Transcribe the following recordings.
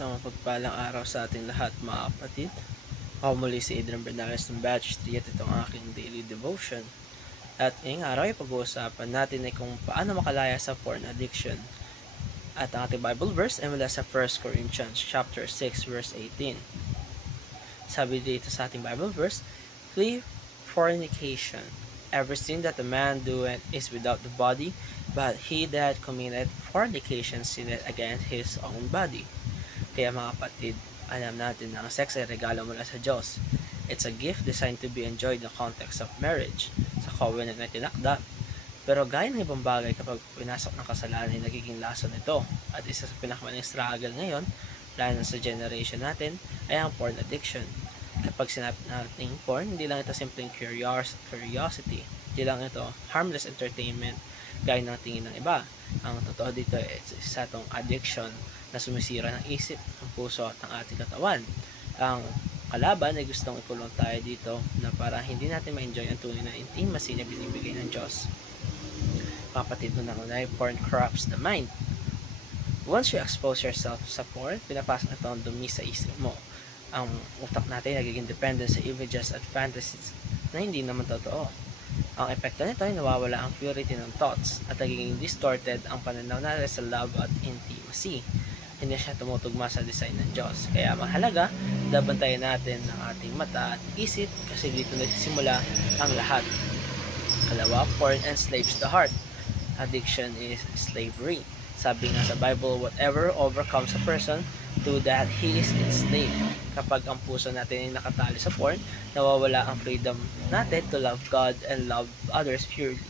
Isang mapagpalang araw sa ating lahat, mga kapatid. Ako muli si Adrian Bernales ng Batch 3 at itong aking daily devotion. At ngayong araw ay pag-uusapan natin ay kung paano makalaya sa porn addiction. At ang ating Bible verse ay mula sa 1 Corinthians chapter 6 verse 18. Sabi dito sa ating Bible verse, "Flee fornication. Every sin that a man doeth is without the body, but he that committeth fornication sinneth against his own body." Kaya mga kapatid, alam natin na ang sex ay regalo mula sa Diyos. It's a gift designed to be enjoyed in the context of marriage, sa covenant na tinakda. Pero gaya ng ibang bagay, kapag pinasok ng kasalanan ay nagiging lason nito. At isa sa pinakamaling struggle ngayon, lalo na sa generation natin, ay ang porn addiction. Kapag sinabi natin porn, hindi lang ito simpleng curiosity. Hindi lang ito harmless entertainment gaya ng tingin ng iba. Ang totoo dito ay isa itong addiction na sumisira ng isip, ng puso at ng ating katawan. Ang kalaban ay gustong ikulong tayo dito na para hindi natin ma-enjoy ang tunay na intimacy na binibigay ng Diyos. Kapatid, unang-unay, porn corrupts the mind. Once you expose yourself sa porn, pinapasok ito ang dumi sa isip mo. Ang utak natin nagiging dependent sa images at fantasies na hindi naman totoo. Ang epekto nito ay nawawala ang purity ng thoughts at nagiging distorted ang pananaw natin sa love at intimacy. Hindi siya tumutugma sa design ng Diyos. Kaya mahalaga, dabantayan natin ang ating mata at isip kasi dito nagsisimula ang lahat. Kalawa, porn enslaves the heart. Addiction is slavery. Sabi nga sa Bible, whatever overcomes a person, to that he is enslaved. Kapag ang puso natin ay nakatali sa porn, nawawala ang freedom natin to love God and love others purely.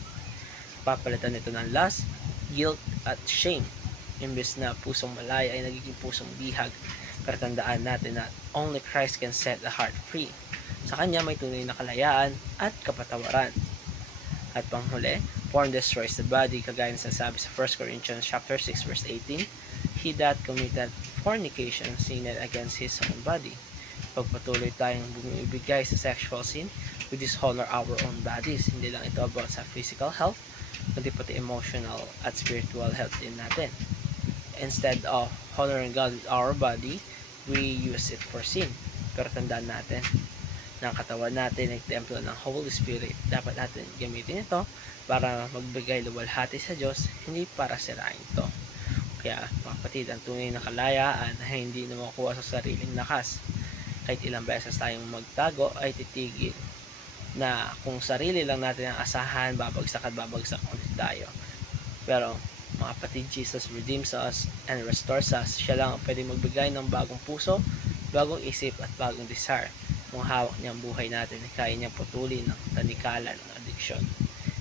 Papalitan nito ng lust, guilt, at shame. Imbes na pusong malaya ay nagiging pusong bihag. Pero tandaan natin na only Christ can set the heart free. Sa Kanya may tunay na kalayaan at kapatawaran. At panghuli, porn destroys the body, kagaya ng sinasabi sa 1 Corinthians chapter 6 verse 18, "He that committed fornication sinned against his own body." Pagpatuloy tayong bumibigay sa sexual sin, we dishonor our own bodies. Hindi lang ito about sa physical health, kundi pati emotional at spiritual health din natin. Instead of honoring God with our body, we use it for sin. Pero tandaan natin na ang katawan natin ay templo ng Holy Spirit. Dapat natin gamitin ito para magbigay luwalhati sa Diyos, hindi para sirain ito. Kaya mga kapatid, ang tunay na kalayaan ay hindi na makuha sa sariling lakas. Kahit ilang beses tayong magtago ay titigil na kung sarili lang natin ang asahan, babagsak at babagsak ulit tayo. Pero mga kapatid, Jesus redeems us and restores us. Siya lang ang pwede magbigay ng bagong puso, bagong isip at bagong desire. Kung hawak niya ang buhay natin, kaya niya putulin ang tanikala ng addiction.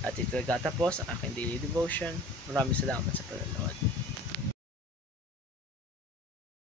At ito nagtatapos ang aking daily devotion. Maraming salamat sa panonood.